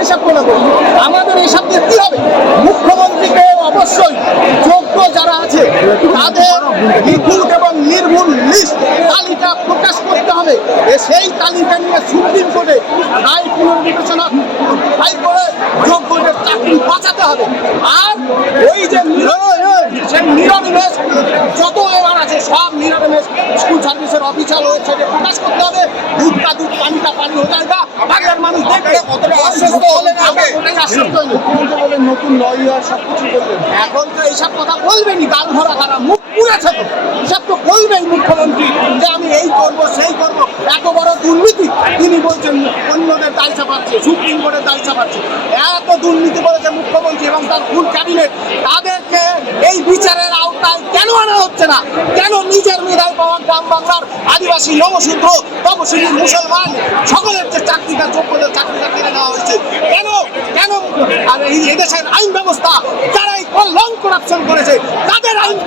এইসব কোনো আমাদের এইসব দেখতে হবে? মুখ্যমন্ত্রীকে অবশ্যই যোগ্য যারা আছে, তাদের নিখুঁত এবং নির্ভুল লিস্ট তালিকা প্রকাশ করতে হবে। সেই তালিকা নিয়ে সুপ্রিম কোর্টে রায় পুনর্বিবেচনা রায় করে যোগ্যদের চাকরি বাঁচাতে হবে। আর ওই যে নিরনিমেষ যত এবার আছে, সব নিরনিমেষ স্কুল সার্ভিসের অফিসিয়াল ওয়েবসাইটে প্রকাশ করতে হবে। দুধ কা দুধ পানি কা পানি হয়ে যায়গা বাংলার মানুষ দেখবে কতটা আশ্বস্ত হলেন আগে ওটাই আশ্বস্ত হয়নি বলেন নতুন লয়ার সব কিছু বলবেন এখন তো এইসব কথা বলবেনই গাল ভরা খারাপ মুখ পুড়েছে তো এসব তো বলবেই মুখ্যমন্ত্রী যে আমি এই করব সেই করব। এত বড় দুর্নীতি তিনি বলছেন অন্যদের দায় চাপাচ্ছে সুপ্রিম কোর্টের দায় চাপাচ্ছে। এত দুর্নীতি করেছে মুখ্যমন্ত্রী এবং তার ফুল ক্যাবিনেট। তাদেরকে এই বিচারের আওতায় কেন আনা হচ্ছে না? কেন নিজের মেধায় পাওয়া গ্রাম বাংলার আদিবাসী নবশূদ্র তপশিলী মুসলমান সকলের যে চাকরিটা যোগ্যদের চাকরিটা কেড়ে নেওয়া হয়েছে কেন কেন আর এই এদেশের আইন ব্যবস্থা যারা এই লং করাপশন করেছে তাদের আইন